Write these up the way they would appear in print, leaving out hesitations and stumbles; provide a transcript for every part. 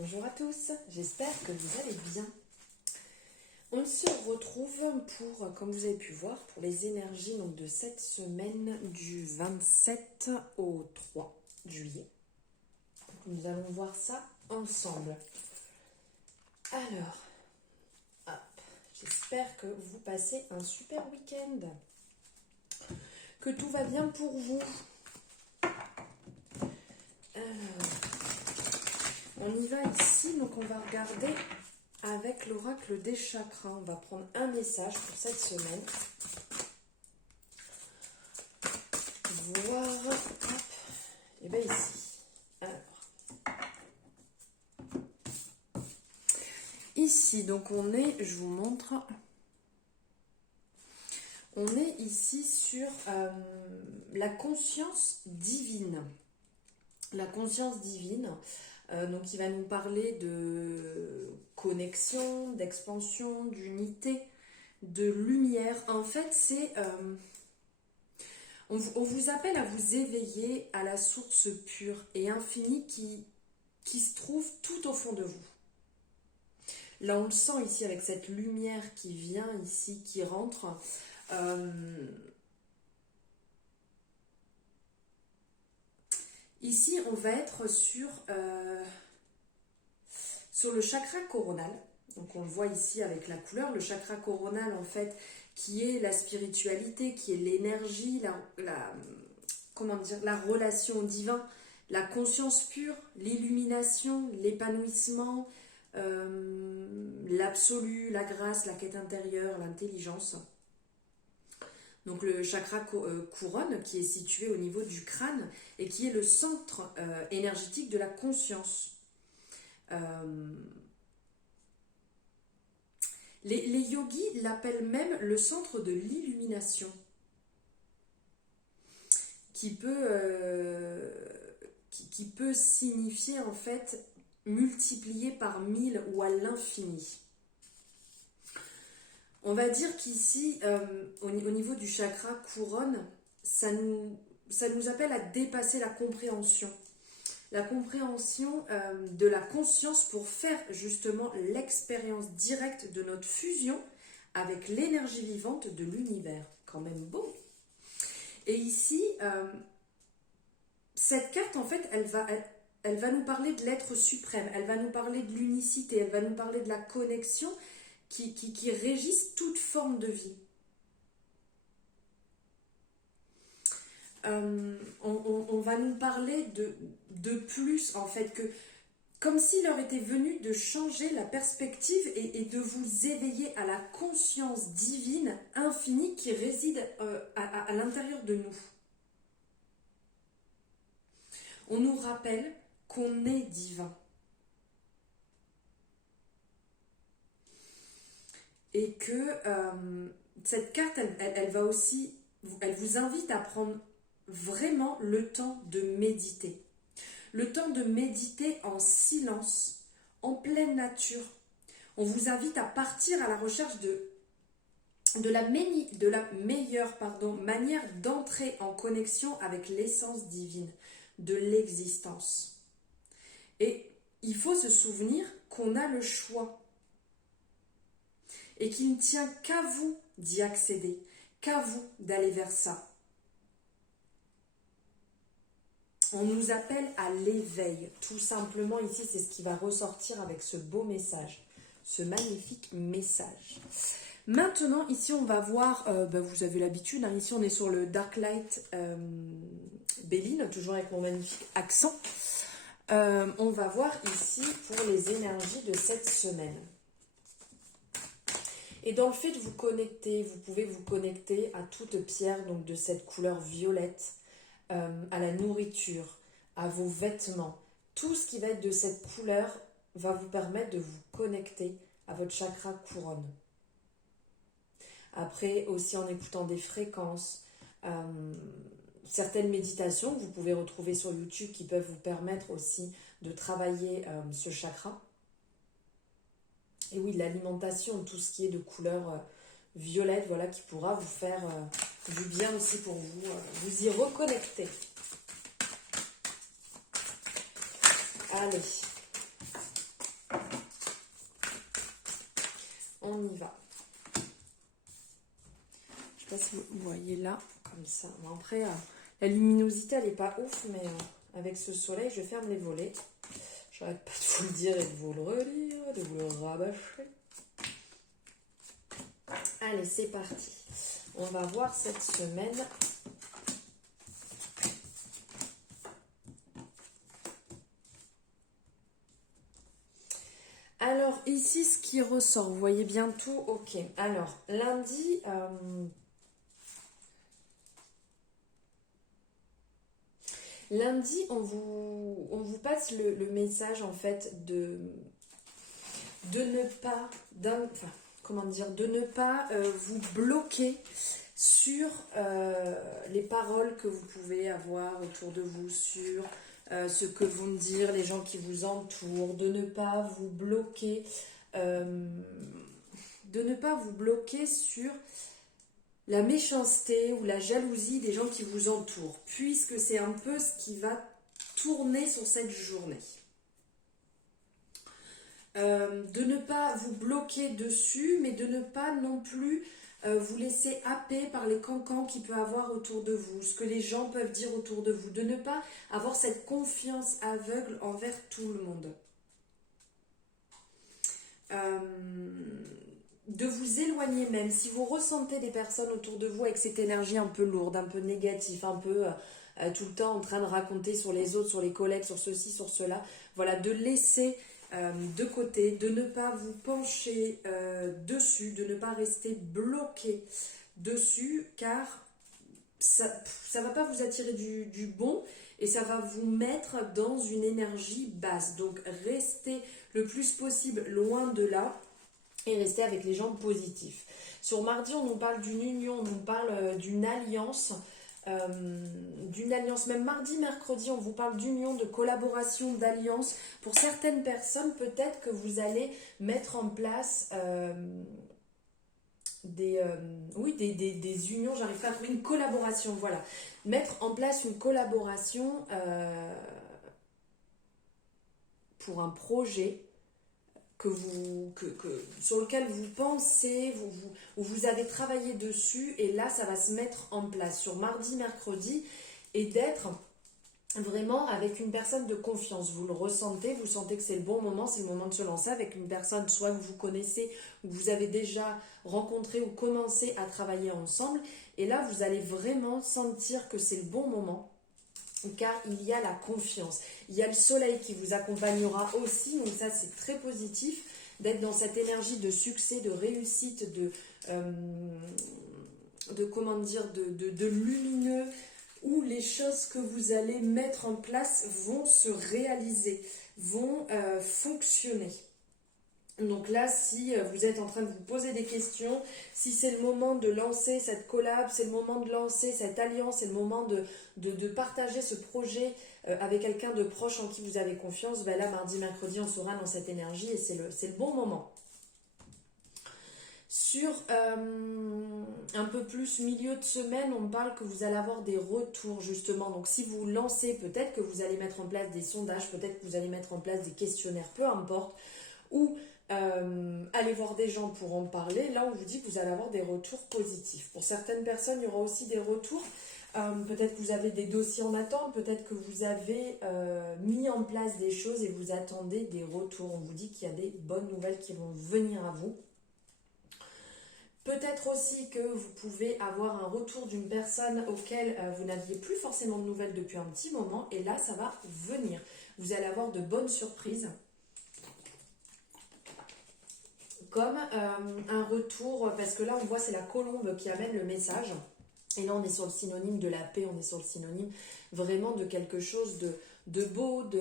Bonjour à tous, j'espère que vous allez bien. On se retrouve pour, comme vous avez pu voir, pour les énergies donc, de cette semaine du 27 au 3 juillet. Nous allons voir ça ensemble. Alors, hop, j'espère que vous passez un super week-end, que tout va bien pour vous. Alors, on y va ici, donc on va regarder avec l'oracle des chakras. On va prendre un message pour cette semaine. Voir, hop, et bien ici. Alors, ici, donc on est, je vous montre, on est ici sur la conscience divine. La conscience divine. Donc il va nous parler de connexion, d'expansion, d'unité, de lumière. En fait, c'est on vous appelle à vous éveiller à la source pure et infinie qui se trouve tout au fond de vous. Là, on le sent ici avec cette lumière qui vient ici, qui rentre. Ici, on va être sur le chakra coronal. Donc, on le voit ici avec la couleur. Le chakra coronal, en fait, qui est la spiritualité, qui est l'énergie, la relation au divin, la conscience pure, l'illumination, l'épanouissement, l'absolu, la grâce, la quête intérieure, l'intelligence. Donc le chakra couronne qui est situé au niveau du crâne et qui est le centre énergétique de la conscience. Les yogis l'appellent même le centre de l'illumination, qui peut signifier en fait multiplié par 1000 ou à l'infini. On va dire qu'ici, au niveau du chakra couronne, ça nous appelle à dépasser la compréhension. La compréhension de la conscience pour faire justement l'expérience directe de notre fusion avec l'énergie vivante de l'univers. Quand même beau. Et ici, cette carte, en fait, elle va nous parler de l'être suprême, elle va nous parler de l'unicité, elle va nous parler de la connexion qui régissent toute forme de vie. On va nous parler de plus, en fait, que comme s'il leur était venu de changer la perspective et de vous éveiller à la conscience divine infinie qui réside à l'intérieur de nous. On nous rappelle qu'on est divin. Et que cette carte, elle va aussi, elle vous invite à prendre vraiment le temps de méditer. Le temps de méditer en silence, en pleine nature. On vous invite à partir à la recherche de la meilleure manière d'entrer en connexion avec l'essence divine de l'existence. Et il faut se souvenir qu'on a le choix. Et qu'il ne tient qu'à vous d'y accéder, qu'à vous d'aller vers ça. On nous appelle à l'éveil, tout simplement. Ici, c'est ce qui va ressortir avec ce beau message, ce magnifique message. Maintenant, ici, on va voir, vous avez l'habitude, hein, ici, on est sur le Dark Light Béline, toujours avec mon magnifique accent. On va voir ici pour les énergies de cette semaine. Et dans le fait de vous connecter, vous pouvez vous connecter à toute pierre donc de cette couleur violette, à la nourriture, à vos vêtements. Tout ce qui va être de cette couleur va vous permettre de vous connecter à votre chakra couronne. Après, aussi en écoutant des fréquences, certaines méditations que vous pouvez retrouver sur YouTube qui peuvent vous permettre aussi de travailler ce chakra. Et oui, l'alimentation, tout ce qui est de couleur violette, voilà, qui pourra vous faire du bien aussi pour vous, vous y reconnecter. Allez. on y va. Je sais pas si vous voyez là, comme ça. Bon, après, la luminosité, elle n'est pas ouf, mais avec ce soleil, je ferme les volets. J'arrête pas de vous le dire et de vous le redire, de vous le rabâcher. Allez, c'est parti. On va voir cette semaine. Alors, ici, ce qui ressort, vous voyez bien tout, ok. Alors, lundi, on vous passe le message, en fait, de ne pas, de ne pas vous bloquer sur les paroles que vous pouvez avoir autour de vous, sur ce que vont dire les gens qui vous entourent, de ne pas vous bloquer, sur la méchanceté ou la jalousie des gens qui vous entourent, puisque c'est un peu ce qui va tourner sur cette journée. De ne pas vous bloquer dessus, mais de ne pas non plus vous laisser happer par les cancans qu'il peut avoir autour de vous, ce que les gens peuvent dire autour de vous, de ne pas avoir cette confiance aveugle envers tout le monde. De vous éloigner même, si vous ressentez des personnes autour de vous avec cette énergie un peu lourde, un peu négative, un peu tout le temps en train de raconter sur les autres, sur les collègues, sur ceci, sur cela, voilà, de laisser de côté, de ne pas vous pencher dessus, de ne pas rester bloqué dessus, car ça ne va pas vous attirer du bon et ça va vous mettre dans une énergie basse. Donc restez le plus possible loin de là et restez avec les gens positifs. Sur mardi, on nous parle d'une union, on nous parle d'une alliance. Même mardi, mercredi, on vous parle d'union, de collaboration, d'alliance. Pour certaines personnes, peut-être que vous allez mettre en place des unions, j'arrive pas à trouver une collaboration, voilà. Mettre en place une collaboration pour un projet sur lequel vous pensez, vous avez travaillé dessus, et là ça va se mettre en place sur mardi, mercredi, et d'être vraiment avec une personne de confiance. Vous le ressentez, vous sentez que c'est le bon moment, c'est le moment de se lancer avec une personne soit que vous connaissez ou que vous avez déjà rencontré ou commencé à travailler ensemble, et là vous allez vraiment sentir que c'est le bon moment, car il y a la confiance, il y a le soleil qui vous accompagnera aussi, donc ça c'est très positif d'être dans cette énergie de succès, de réussite, de lumineux, où les choses que vous allez mettre en place vont se réaliser, vont fonctionner. Donc là, si vous êtes en train de vous poser des questions, si c'est le moment de lancer cette collab, c'est le moment de lancer cette alliance, c'est le moment de partager ce projet avec quelqu'un de proche en qui vous avez confiance, ben là, mardi, mercredi, on sera dans cette énergie et c'est le bon moment. Sur un peu plus milieu de semaine, on parle que vous allez avoir des retours justement. Donc si vous lancez, peut-être que vous allez mettre en place des sondages, peut-être que vous allez mettre en place des questionnaires, peu importe, ou aller voir des gens pour en parler. Là, on vous dit que vous allez avoir des retours positifs. Pour certaines personnes, il y aura aussi des retours. Peut-être que vous avez des dossiers en attente, peut-être que vous avez mis en place des choses et vous attendez des retours. On vous dit qu'il y a des bonnes nouvelles qui vont venir à vous. Peut-être aussi que vous pouvez avoir un retour d'une personne auquel vous n'aviez plus forcément de nouvelles depuis un petit moment, et là, ça va venir. Vous allez avoir de bonnes surprises. Comme un retour, parce que là on voit c'est la colombe qui amène le message, et là on est sur le synonyme de la paix, on est sur le synonyme vraiment de quelque chose de beau, de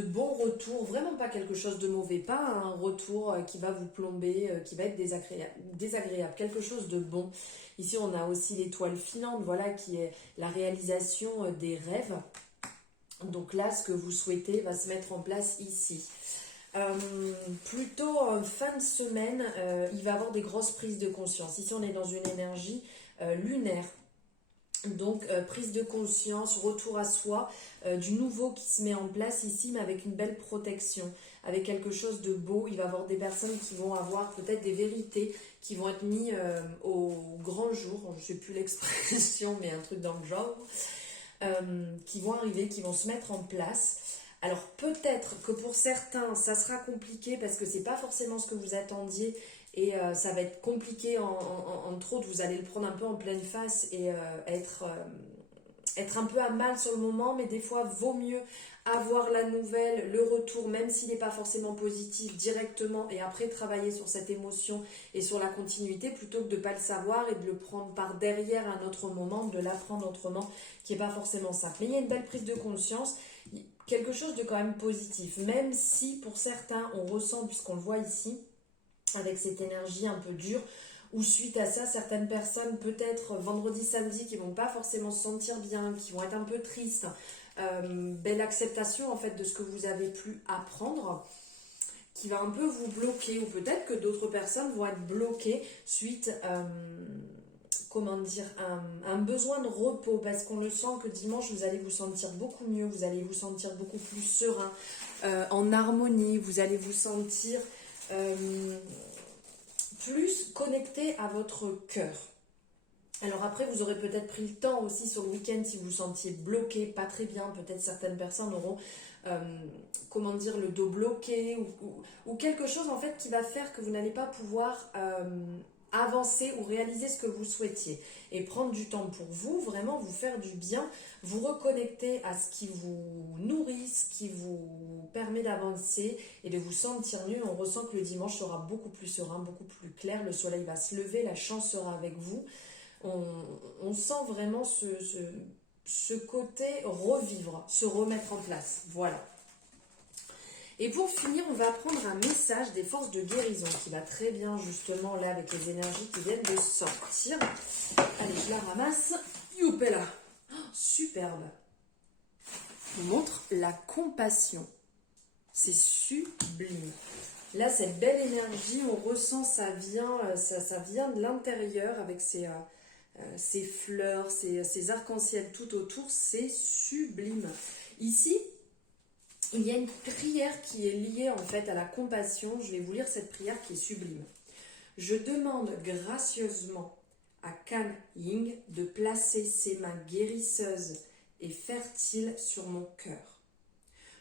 bon retour, vraiment pas quelque chose de mauvais, pas un retour qui va vous plomber, qui va être désagréable, quelque chose de bon. Ici on a aussi l'étoile filante, voilà, qui est la réalisation des rêves. Donc là ce que vous souhaitez va se mettre en place ici. Plutôt en fin de semaine, il va y avoir des grosses prises de conscience. Ici on est dans une énergie lunaire, Donc, prise de conscience, retour à soi, du nouveau qui se met en place ici, mais avec une belle protection, avec quelque chose de beau. Il va y avoir des personnes qui vont avoir peut-être des vérités qui vont être mises au grand jour, je ne sais plus l'expression, mais un truc dans le genre, qui vont arriver, qui vont se mettre en place. Alors peut-être que pour certains, ça sera compliqué parce que c'est pas forcément ce que vous attendiez et ça va être compliqué, entre autres, vous allez le prendre un peu en pleine face et être un peu à mal sur le moment, mais des fois, vaut mieux avoir la nouvelle, le retour, même s'il n'est pas forcément positif directement, et après travailler sur cette émotion et sur la continuité, plutôt que de ne pas le savoir et de le prendre par derrière à un autre moment, de l'apprendre autrement, qui n'est pas forcément simple. Mais il y a une belle prise de conscience, quelque chose de quand même positif, même si pour certains, on ressent, puisqu'on le voit ici, avec cette énergie un peu dure, ou suite à ça, certaines personnes, peut-être vendredi, samedi, qui vont pas forcément se sentir bien, qui vont être un peu tristes, belle acceptation en fait de ce que vous avez pu apprendre, qui va un peu vous bloquer, ou peut-être que d'autres personnes vont être bloquées suite, comment dire, un besoin de repos, parce qu'on le sent que dimanche, vous allez vous sentir beaucoup mieux, vous allez vous sentir beaucoup plus serein, en harmonie, vous allez vous sentir plus connecté à votre cœur. Alors après, vous aurez peut-être pris le temps aussi sur le week-end si vous vous sentiez bloqué, pas très bien. Peut-être certaines personnes auront, comment dire, le dos bloqué ou quelque chose en fait qui va faire que vous n'allez pas pouvoir avancer ou réaliser ce que vous souhaitiez. Et prendre du temps pour vous, vraiment vous faire du bien, vous reconnecter à ce qui vous nourrit, ce qui vous permet d'avancer et de vous sentir mieux. On ressent que le dimanche sera beaucoup plus serein, beaucoup plus clair, le soleil va se lever, la chance sera avec vous. On sent vraiment ce côté revivre, se remettre en place. Voilà. Et pour finir, on va prendre un message des forces de guérison qui va très bien justement là avec les énergies qui viennent de sortir. Allez, je la ramasse. Youpela. Oh, superbe. On montre la compassion. C'est sublime. Là, cette belle énergie, on ressent, ça vient de l'intérieur avec ces fleurs, ces arcs-en-ciel tout autour, c'est sublime. Ici, il y a une prière qui est liée en fait à la compassion. Je vais vous lire cette prière qui est sublime. Je demande gracieusement à Kan Ying de placer ses mains guérisseuses et fertiles sur mon cœur,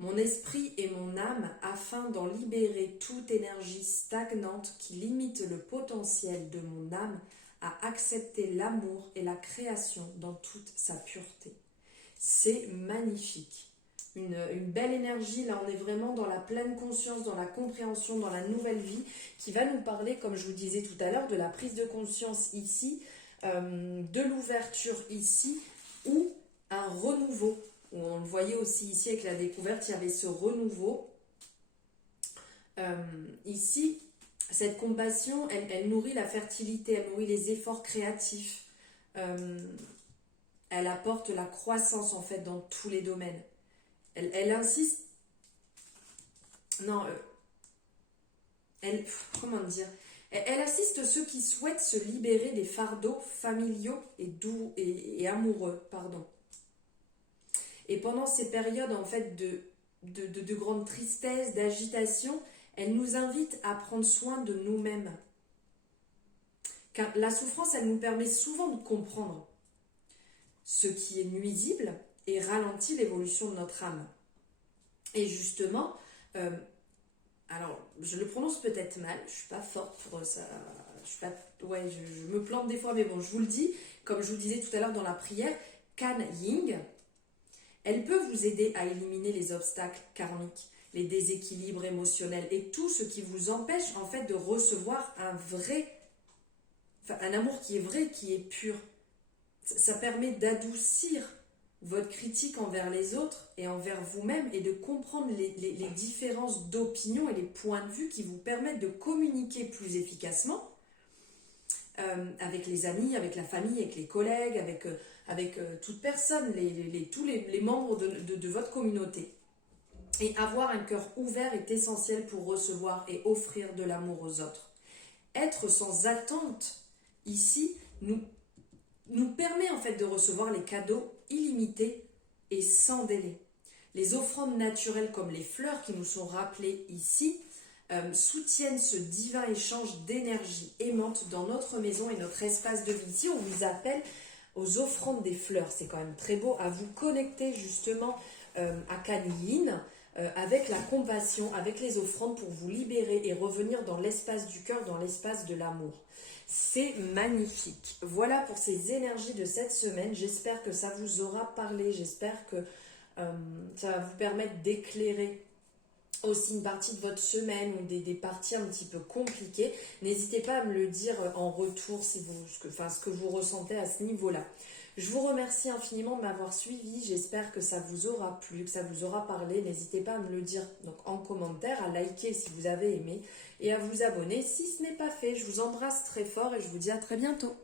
mon esprit et mon âme, afin d'en libérer toute énergie stagnante qui limite le potentiel de mon âme à accepter l'amour et la création dans toute sa pureté. C'est magnifique. Une belle énergie, là on est vraiment dans la pleine conscience, dans la compréhension, dans la nouvelle vie, qui va nous parler, comme je vous disais tout à l'heure, de la prise de conscience ici, de l'ouverture ici, ou un renouveau. On le voyait aussi ici avec la découverte, il y avait ce renouveau. Ici, cette compassion, elle nourrit la fertilité, elle nourrit les efforts créatifs, elle apporte la croissance en fait dans tous les domaines. Elle insiste, non, comment dire, elle assiste ceux qui souhaitent se libérer des fardeaux familiaux et amoureux, pardon. Et pendant ces périodes en fait de grande tristesse, d'agitation, elle nous invite à prendre soin de nous-mêmes. Car la souffrance, elle nous permet souvent de comprendre ce qui est nuisible et ralentit l'évolution de notre âme. Et justement, alors je le prononce peut-être mal, je suis pas forte pour ça, je me plante des fois, mais bon, je vous le dis, comme je vous disais tout à l'heure dans la prière, Kan Ying, elle peut vous aider à éliminer les obstacles karmiques, les déséquilibres émotionnels et tout ce qui vous empêche en fait de recevoir un amour qui est vrai, qui est pur. Ça permet d'adoucir votre critique envers les autres et envers vous-même et de comprendre les différences d'opinion et les points de vue qui vous permettent de communiquer plus efficacement avec les amis, avec la famille, avec les collègues, avec toute personne, tous les membres de votre communauté. Et avoir un cœur ouvert est essentiel pour recevoir et offrir de l'amour aux autres. Être sans attente, ici, nous permet en fait de recevoir les cadeaux illimités et sans délai. Les offrandes naturelles comme les fleurs qui nous sont rappelées ici soutiennent ce divin échange d'énergie aimante dans notre maison et notre espace de vie. Ici, on vous appelle aux offrandes des fleurs. C'est quand même très beau à vous connecter justement à Kuan-Yin avec la compassion, avec les offrandes pour vous libérer et revenir dans l'espace du cœur, dans l'espace de l'amour. C'est magnifique. Voilà pour ces énergies de cette semaine. J'espère que ça vous aura parlé. J'espère que ça va vous permettre d'éclairer aussi une partie de votre semaine ou des parties un petit peu compliquées. N'hésitez pas à me le dire en retour si vous, ce que vous ressentez à ce niveau-là. Je vous remercie infiniment de m'avoir suivi. J'espère que ça vous aura plu, que ça vous aura parlé. N'hésitez pas à me le dire donc, en commentaire, à liker si vous avez aimé et à vous abonner si ce n'est pas fait. Je vous embrasse très fort et je vous dis à très bientôt.